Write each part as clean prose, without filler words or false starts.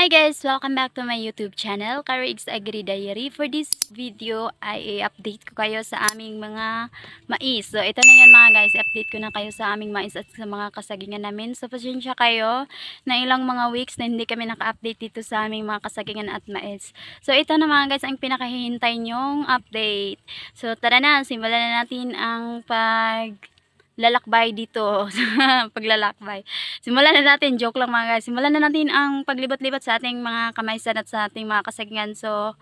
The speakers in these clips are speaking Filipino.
Hi guys! Welcome back to my YouTube channel, Carrie's Agri Diary. For this video ay i-update ko kayo sa aming mga mais. So ito na yan mga guys, i-update ko na kayo sa aming mais at sa mga kasagingan namin. So pasensya kayo na ilang mga weeks na hindi kami naka-update dito sa aming mga kasagingan at mais. So ito na mga guys ang pinakahihintay nyong update. So tara na, simulan na natin ang lalakbay dito. Paglalakbay. Simulan na natin, joke lang mga guys. Simulan na natin ang paglibat-libat sa ating mga kamaysan at sa ating mga kasagingan. So,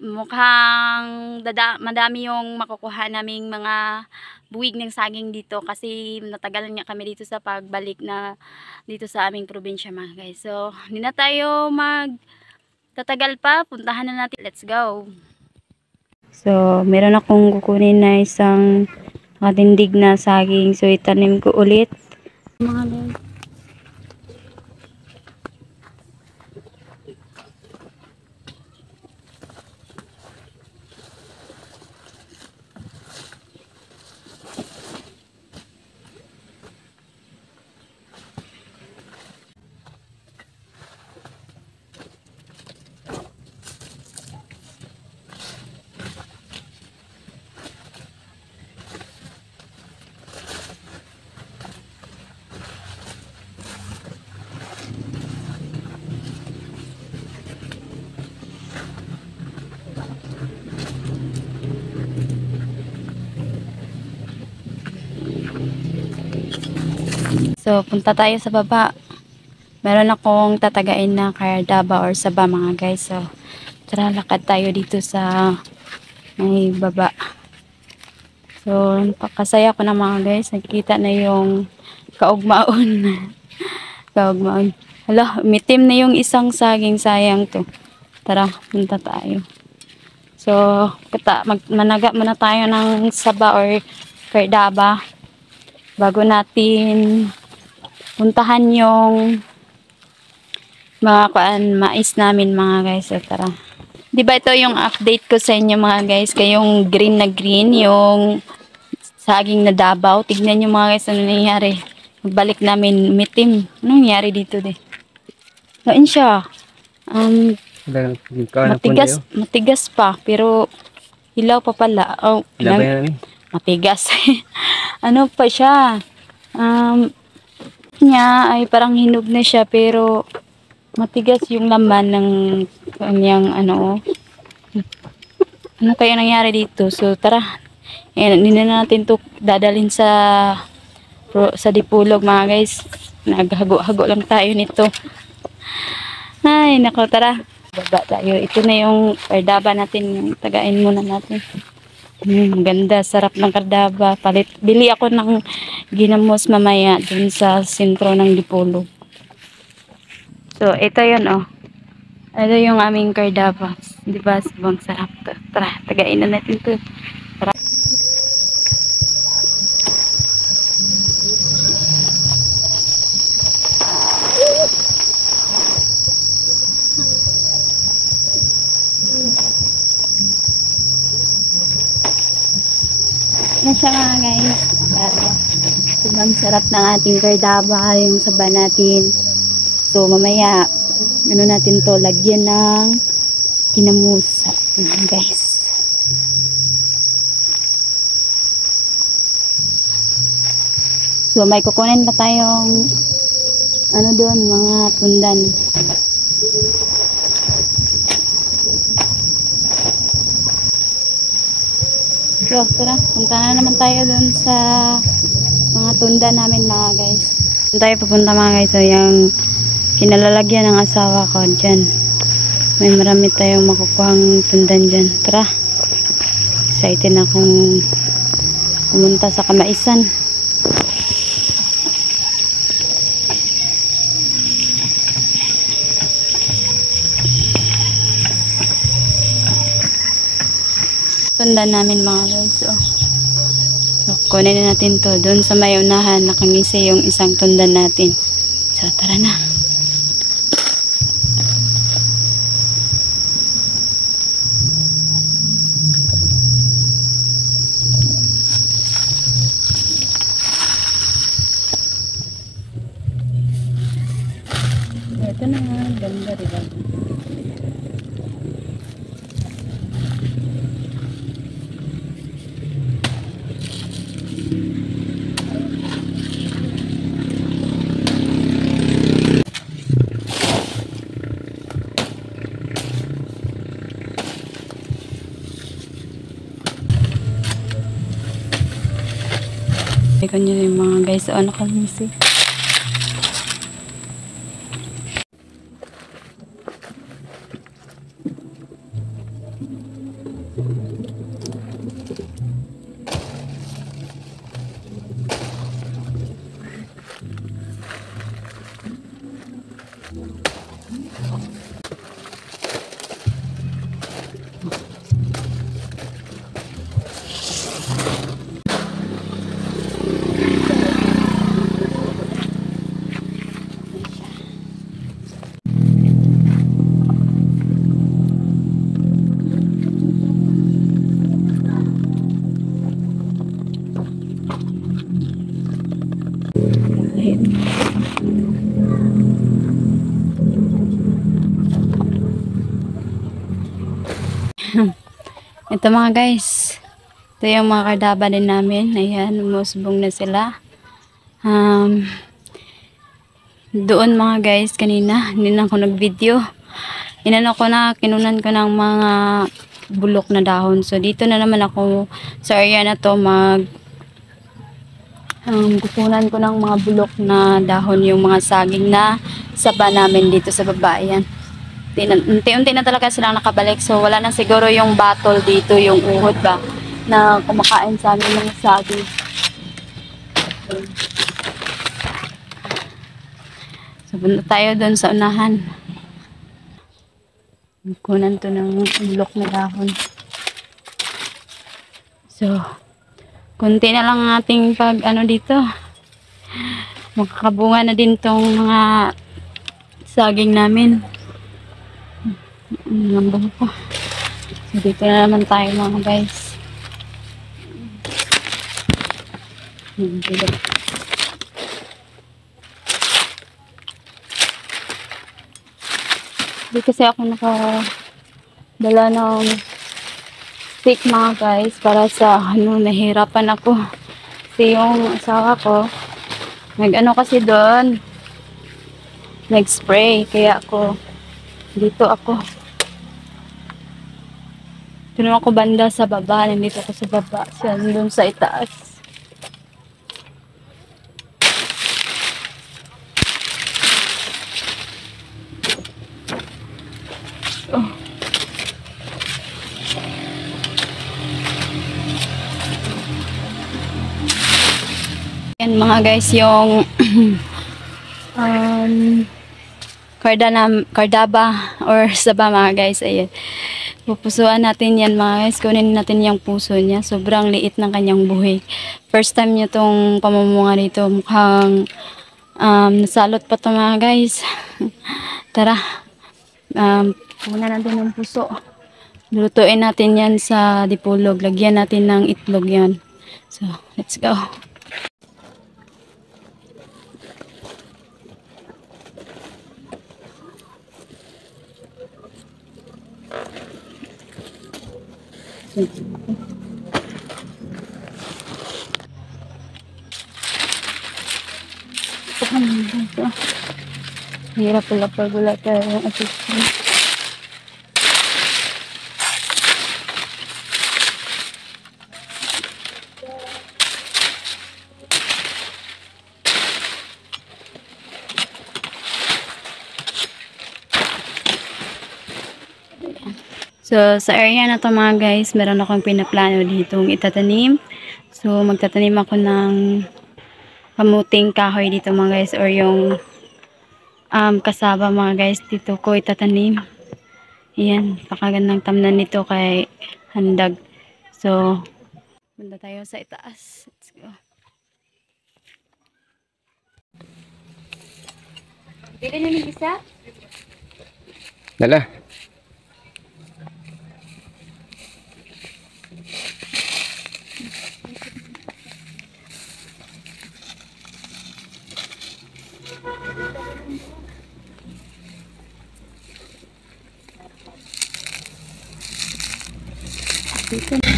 mukhang madami yung makukuha naming mga buwig ng saging dito kasi natagalan nga kami dito sa pagbalik na dito sa aming probinsya mga guys. So, hindi na tayo tatagal pa. Puntahan na natin. Let's go! So, meron akong kukunin na isang matindig na saging. So, itanim ko ulit. Mga guys. So, punta tayo sa baba. Meron akong tatagain na kardaba or saba mga guys. So, tara lakad tayo dito sa may baba. So, pakasaya ko na mga guys. Nakikita na yung kaugmaon. Kaugmaon. Hala, mitim na yung isang saging. Sayang to. Tara, punta tayo. So, managa muna tayo ng saba or kardaba bago natin puntahan yung mga mais namin mga guys. So, tara. Diba ito yung update ko sa inyo mga guys. Kayong green na green, yung saging na Davao. Tignan nyo mga guys ano nangyayari. Magbalik namin mitim. Anong nangyayari dito de? Noon siya. Matigas pa. Pero hilaw pa pala. Oh, matigas. Ano pa siya? Niya ay parang hinog na siya pero matigas yung laman ng kanyang ano kaya nangyari dito. So tara, hindi na natin to dadalhin sa Dipolog mga guys. Naghago-hago lang tayo nito. Ay nako, tara baba tayo. Ito na yung kardaba natin, tagain muna natin. Ganda, sarap ng kardaba. Bili ako ng ginamos mamaya dun sa sentro ng Dipolog. So, ito yun oh. Ito yung aming kardaba. Diba, sabang sarap to. Tara, tagain na natin to. Tara. Yan siya mga guys. Sobrang sarap ng ating kardaba, yung saba natin. So mamaya, ano natin to, lagyan ng kinamusa. Guys. So may kukunin pa tayong ano doon, mga tundan. So, tara, punta na naman tayo dun sa mga tunda namin mga guys. Tayo pupunta mga guys. So, yung kinalalagyan ng asawa ko dyan. May marami tayong makukuhang tundan dyan. Tara. Excited na akong pumunta sa kamaisan. Tundan namin mga guys. So, kunin na natin to. Doon sa may unahan, nakangisi yung isang tundan natin. So, tara na. Ito na nga. Ganda, diba? Ikaw nyo yung mga guys. So, ano kalisi? Ito mga guys. Ito yung mga kardaba din namin. Ayan, umusbong na sila. Doon mga guys, kanina, hindi na ako nag-video. Inano ko na, kinunan ko ng mga bulok na dahon. So, dito na naman ako sa area na to kukunan ko ng mga bulok na dahon, yung mga saging na saba namin dito sa baba. Ayan. Unti-unti na talaga silang nakabalik. So, wala na siguro yung battle dito, yung uhod ba, na kumakain sa amin ng saging. So, punta tayo doon sa unahan. Kunan to ng bulok na dahon. So, kunti na lang ating pag ano dito. Magkakabunga na din tong mga saging namin. Nambang ko. So, dito na naman tayo mga guys. Hindi kasi ako nakadala ng stick mga guys para sa nahihirapan ako. Kasi yung asawa ko nag-ano kasi doon, nag-spray, kaya dito ako banda sa baba, nandito ako sa baba, siya doon sa itaas. Oh. Yan mga guys, yung kardaba or saba mga guys. Ayan, pupusuan natin yan mga guys, kunin natin yung puso niya. Sobrang liit ng kanyang buhay. First time nyo tong pamumunga dito, mukhang nasalot pa to mga guys. Tara, punan natin yung puso. Lutuin natin yan sa dipulog. Lagyan natin ng itlog yan. So, let's go. Hirap pala pag wala tayo yung assistant. So, sa area na to mga guys, meron akong pinaplano ditong itatanim. So, magtatanim ako ng kamuting kahoy dito mga guys, or yung kasaba mga guys, dito ko itatanim. Ayan, pakagandang tamnan nito kay handag. So, punta tayo sa itaas. Let's go. Dito na yung isa? Dala. Dito na.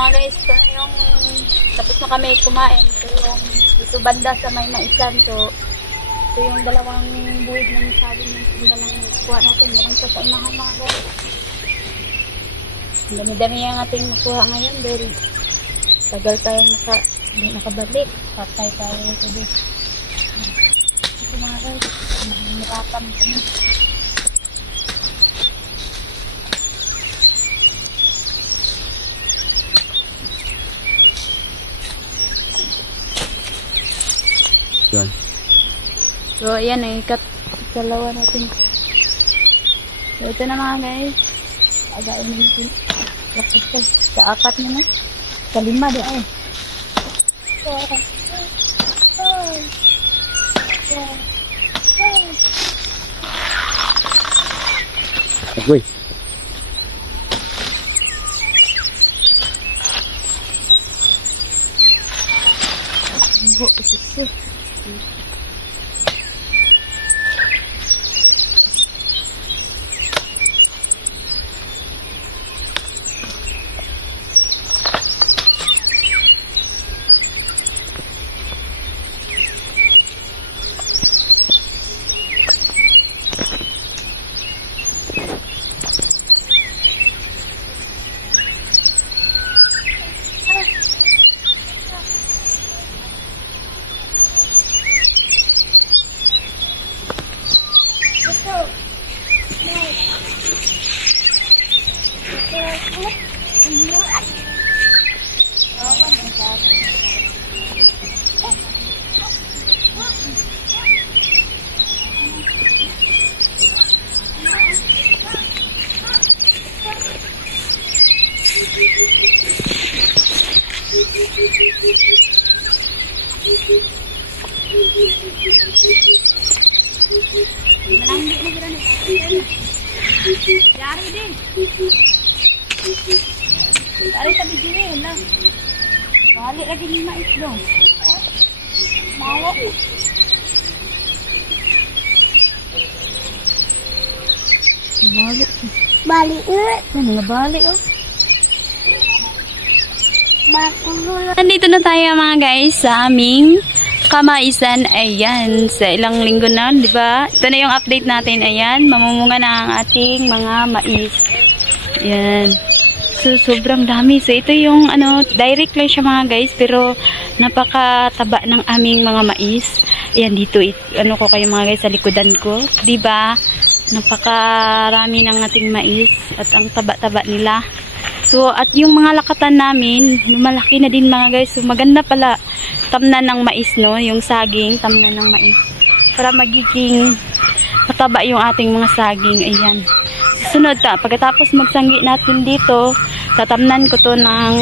mga guys, ito na yung tapos na kami kumain. Ito yung dito banda sa may maisan. So, ito yung dalawang buwid ng sabi ng dalang kuha natin. Meron pa sa unahan mga guys. Ang dami-dami yung ating nakuha ngayon dahil tagal tayo hindi nakabalik. Patay tayo ito dito. Ito mga guys, mahirapan kami. Yan. So, ayan, ikalawa natin. So, ito na mga guys. Again natin. Sa-apat na na. Sa-5 di ay. Agoy. Yari din. Dari tabi diri lang. Balik lagi ni mais dong. Mau. Balik. Ano balik oh. Nandito na tayo mga guys sa aming kamaisan. Ayan, sa ilang linggo na, di ba? Ito na yung update natin. Ayan, mamumunga na ang ating mga mais. Ayan. So, sobrang dami. So, ito yung, direct lang siya mga guys, pero napakataba ng aming mga mais. Ayan, dito, ko kayo mga guys, sa likodan ko. Di ba? Napakarami ng ating mais at ang taba-taba nila. So, at yung mga lakatan namin, lumalaki na din mga guys. So, maganda pala tamnan ng mais, no? Yung saging, tamnan ng mais. Para magiging mataba yung ating mga saging. Ayan. Sunod pagkatapos magsanggi natin dito, tatamnan ko to ng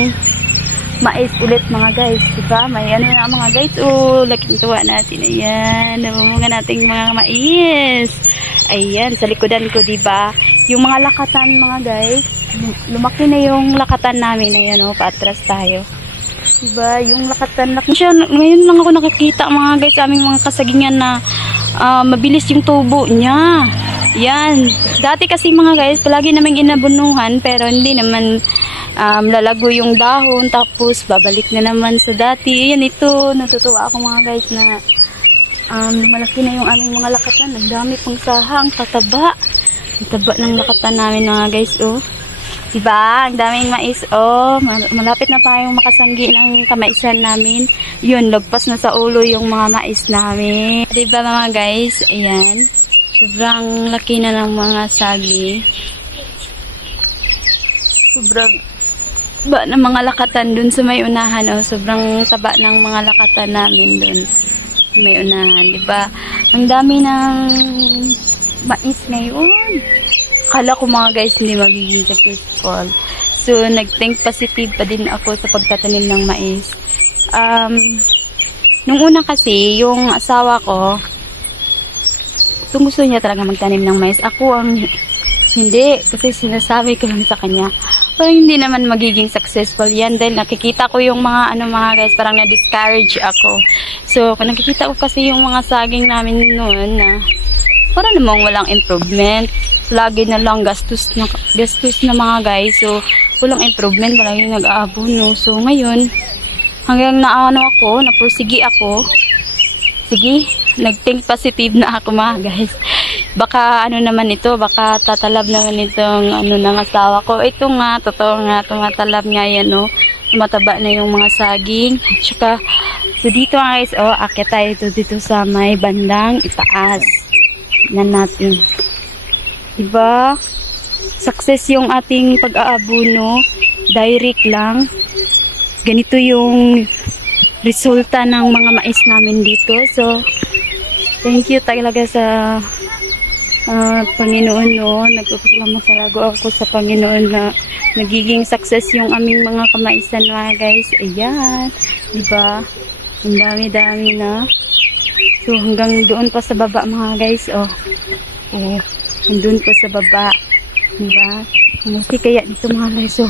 mais ulit mga guys. Diba? May na mga guys. Oh, laking tuwa natin. Ayan. Namumunga nating mga mais. Ayan, sa likodan ko, diba? Yung mga lakatan mga guys, lumaki na yung lakatan namin. Ayan, paatras tayo. Diba? Yung lakatan, ngayon lang ako nakakita mga guys, aming mga kasagingan na mabilis yung tubo niya. Yan. Dati kasi mga guys, palagi namang inabunuhan, pero hindi naman lalago yung dahon, tapos babalik na naman sa dati. Yan, ito, natutuwa ako mga guys na malaki na yung aming mga lakatan. Ang dami pang sahang, tataba. Ang taba ng lakatan namin mga guys, oh. Diba? Ang daming mais, oh. Malapit na tayong makasanggi ng kamaisan namin. Yun, lagpas na sa ulo yung mga mais namin. Diba mga guys? Ayan. Sobrang laki na ng mga sagi. Sobrang taba ng mga lakatan dun sa may unahan, oh. Sobrang taba ng mga lakatan namin dun may unahan, diba? Ang dami ng mais ngayon. Akala ko mga guys hindi magiging successful. So, nag-think positive pa din ako sa pagtatanim ng mais. Nung una kasi, yung asawa ko, gusto niya talaga magtanim ng mais. Ako ang hindi, kasi sinasabi ko lang sa kanya, parang hindi naman magiging successful yan dahil nakikita ko yung mga mga guys, parang na-discourage ako. So, nakikita ko kasi yung mga saging namin noon na parang namang walang improvement. lagi na lang gastos na mga guys. So, walang improvement, walang yung nag-aabono. So, ngayon, hanggang napursigi ako. Sige, nag-think positive na ako mga guys. Baka baka tatalab naman itong ng asawa ko. Ito nga, totoo nga, tumatalab nga yan, no. Tumataba na yung mga saging. Tsaka, so dito nga guys, akit tayo dito sa may bandang itaas. Yan natin. Diba? Success yung ating pag-aabono. Direct lang. Ganito yung resulta ng mga mais namin dito. So, thank you talaga sa Panginoon, no. Nagpapasalamat talaga ako sa Panginoon na nagiging success yung aming mga kamaisan mga guys. Ayan. Diba? Ang dami-dami na. So, hanggang doon pa sa baba mga guys. Doon pa sa baba. Diba? Kasi kaya dito mga guys.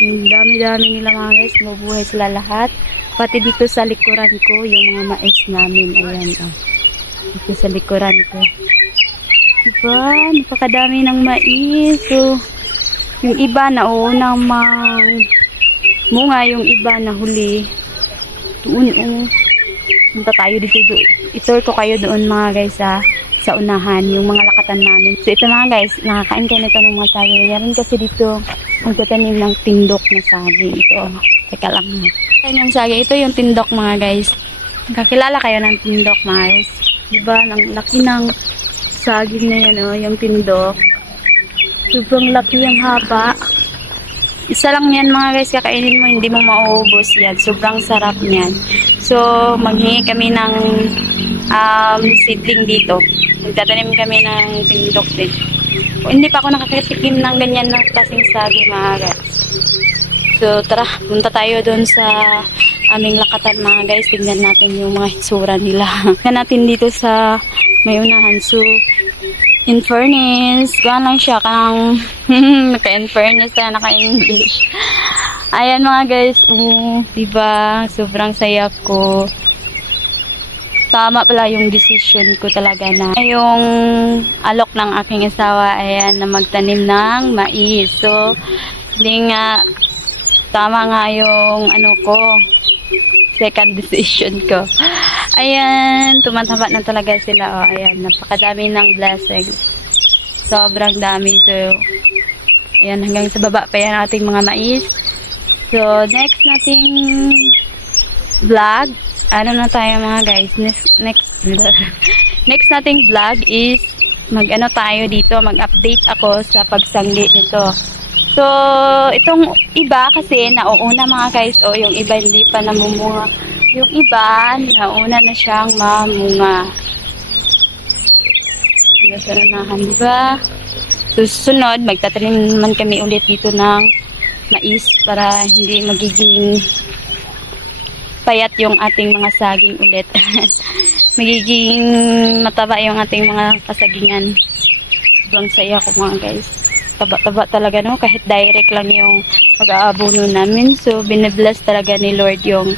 Ang dami-dami nila mga guys. Mabuhay sila lahat. Pati dito sa likuran ko, yung mga mais namin. Ayan, dito sa likuran ko. Diba? Napakadami ng mais. So, yung iba na munga, yung iba na huli. Doon, punta tayo dito. Itour ko kayo doon mga guys sa unahan, yung mga lakatan namin. So, ito mga guys, nakakain kayo nito ng mga saging. Meron kasi dito magtatanim ng tindok na saging. Ito, teka lang. Ayan yung saging. Ito yung tindok mga guys. Kakilala kayo ng tindok mga guys. Diba? Ang laki ng saging na yan, yung tindok. Sobrang laki yung haba. Isa lang yan mga guys, kakainin mo, hindi mo mauubos yan. Sobrang sarap niyan. So, maghingi kami ng seedling dito. Magtatanim kami ng tindok din. Hindi pa ako nakakatikim ng ganyan na klaseng saging mga guys. So, tara, punta tayo doon sa aming lakatan mga guys. Tignan natin yung mga hitsura nila. Tignan natin dito sa may unahan. So, in fairness, gano'n lang siya. Naka-in fairness tayo, naka-English. Ayan mga guys. Diba? Sobrang saya ko. Tama pala yung decision ko talaga na yung alok ng aking asawa, ayan, na magtanim ng mais. So, hindi nga tama nga yung second decision ko. Ayan, tumataba na talaga sila. Ayan, napakadami ng blessings. Sobrang dami. So, ayan, hanggang sa baba pa yan ating mga mais. So, next nating vlog, na tayo mga guys, next nating vlog is tayo dito, mag-update ako sa pagsangli nito. So, itong iba kasi nauuna mga guys, yung iba hindi pa namumunga. Yung iba, nauna na siyang mamunga. Nasa unahan, diba? Susunod, magtatanim naman kami ulit dito ng mais para hindi magiging payat yung ating mga saging ulit. Magiging mataba yung ating mga kasagingan. Sobrang saya ko mga guys. Taba-taba talaga, no? Kahit direct lang yung pag-aabono namin. So, binibless talaga ni Lord yung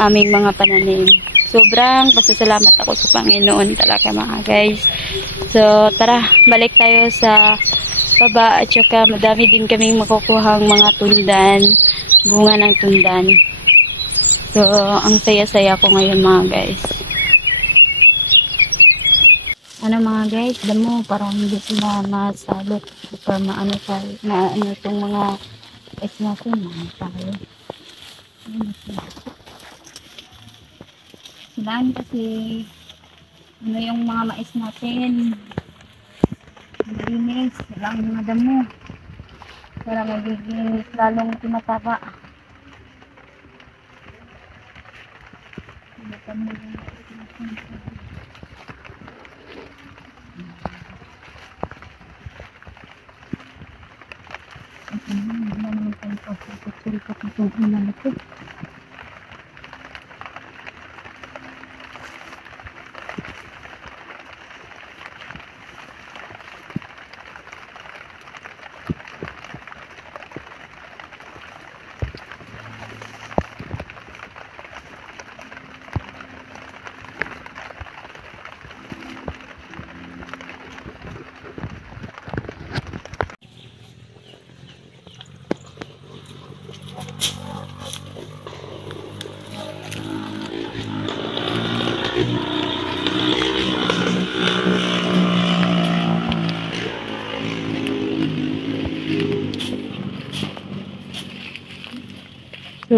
aming mga pananim. Sobrang pasasalamat ako sa Panginoon talaga mga guys. So, tara, balik tayo sa baba. At saka, madami din kaming makukuhang mga tundan. Bunga ng tundan. So, ang saya-saya ko ngayon mga guys. Mga guys, damo, parang hindi sila masalot. Para maano itong mga es natin. Tayo. Silaan kasi yung mga mais natin. Malinis. Silang mga damo. Para magiging lalong tumataba.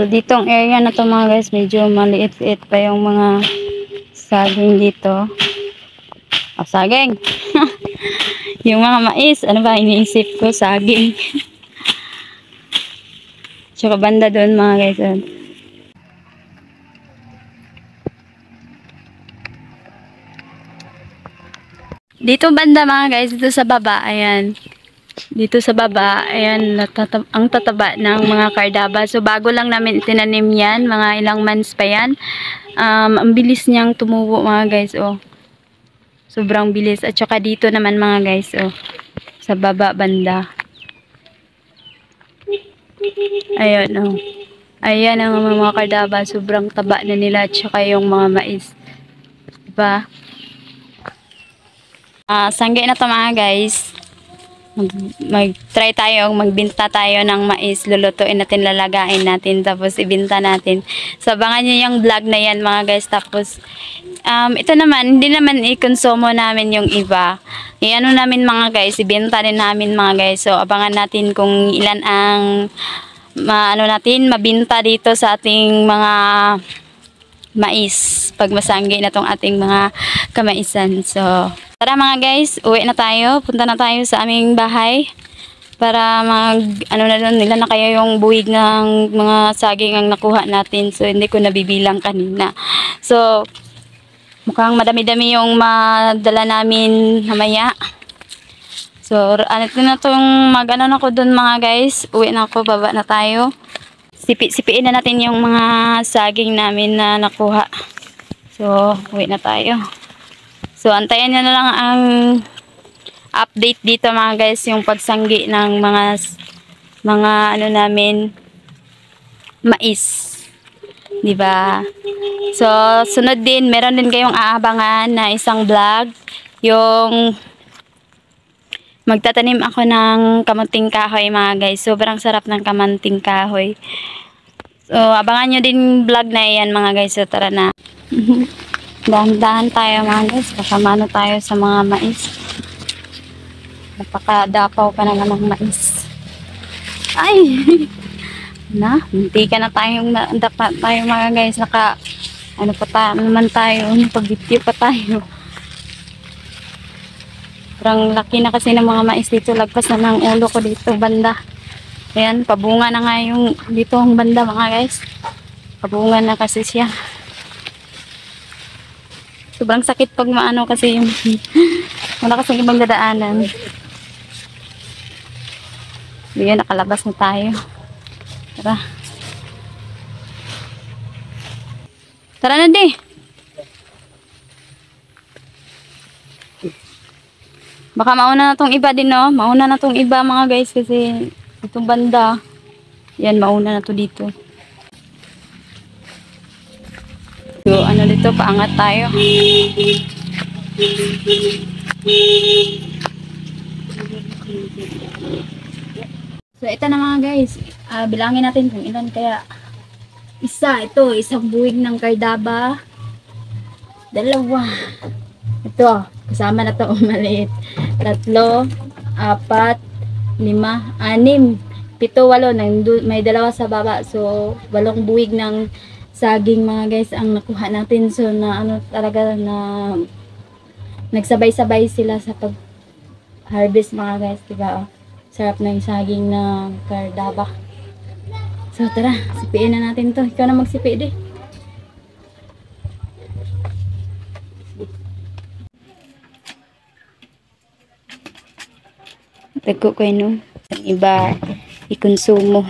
So, ditong area na to mga guys, medyo maliit-liit pa yung mga saging dito. Oh, saging! Yung mga mais, ano ba, iniisip ko, saging. Tsaka banda doon mga guys. Dito banda mga guys, dito sa baba, ayan. Dito sa baba, ayan, ang tataba ng mga kardaba. So, bago lang namin itinanim yan, mga ilang months pa yan. Ang bilis niyang tumubo mga guys, oh. Sobrang bilis. At saka dito naman mga guys, oh. Sa baba banda. Ayan, oh. Ayan ang mga kardaba. Sobrang taba na nila. At saka yung mga mais. Diba? Sanggay na to mga guys. Mag-try tayo, magbinta tayo ng mais, lulutuin natin, lalagain natin, tapos ibinta natin. So, abangan nyo yung vlog na yan mga guys. Tapos, ito naman, hindi naman i-consumo namin yung iba. Iano namin mga guys, ibinta din namin mga guys. So, abangan natin kung ilan ang mabinta dito sa ating mga mais pag masanggi na tong ating mga kamaisan. So, tara mga guys, uwi na tayo. Punta na tayo sa aming bahay para nila na kaya yung buwig ng mga saging ang nakuha natin. So, hindi ko nabibilang kanina. So, mukhang madami-dami yung madala namin mamaya. So, ito na tong na ko dun mga guys. Uwi na ako, baba na tayo. Sipiin na natin yung mga saging namin na nakuha. So, uwi na tayo. So, antayin nyo na lang ang update dito mga guys, yung pagsanggi ng mga namin, mais. Diba? So, sunod din, meron din kayong aabangan na isang vlog, yung magtatanim ako ng kamunting kahoy mga guys. Sobrang sarap ng kamunting kahoy. So, abangan nyo din vlog na yan mga guys. So, tara na. Dahan-dahan tayo mga guys. Kasamano tayo sa mga mais. Napakadapaw pa naman ng mais. Ay! Hindi ka na tayong dapat tayo mga guys. Naman tayo. Pag-video pa tayo. Sobrang laki na kasi ng mga mais dito. Lagpas na ng ulo ko dito banda. Ayan, pabunga na nga yung dito ang banda mga guys. Pabunga na kasi siya. Sobrang sakit pag maano kasi yung wala kasing ibang dadaanan. Ayan, nakalabas na tayo. Tara. Tara na di. Baka mauna na tong iba din, no? Mauna na tong iba mga guys kasi itong banda. Yan, mauna na to dito. So, dito, paangat tayo. So, ito na mga guys. Bilangin natin kung ilan kaya. Isang buwig ng kardaba. Dalawa. Ito, kasama na to, maliit. 3, 4, 5, 6, 7, 8. May 2 sa baba. So, 8 buwig ng saging mga guys ang nakuha natin. So, talaga na nagsabay-sabay sila sa pag-harvest mga guys. Diba? Sarap na yung saging na kardaba. So, tara. Sipiin na natin to. Ikaw na magsipi di. Tago ko yun, ang iba ikonsumo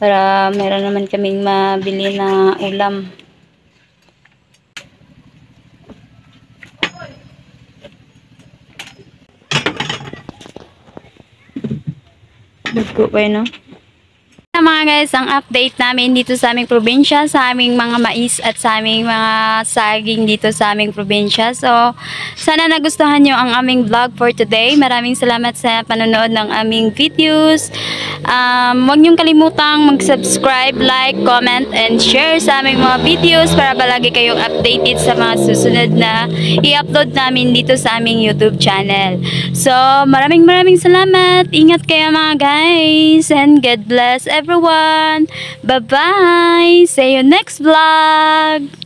para meron naman kaming mabili na ulam. Tago ko yun, no? Mga guys, ang update namin dito sa aming probinsya, sa aming mga mais at sa aming mga saging dito sa aming probinsya. So, sana nagustuhan nyo ang aming vlog for today. Maraming salamat sa panonood ng aming videos. Huwag niyong kalimutang mag-subscribe, like, comment, and share sa aming mga videos para palagi kayong updated sa mga susunod na i-upload namin dito sa aming YouTube channel. So, maraming salamat. Ingat kayo mga guys. And God bless everyone. Bye-bye. See you next vlog.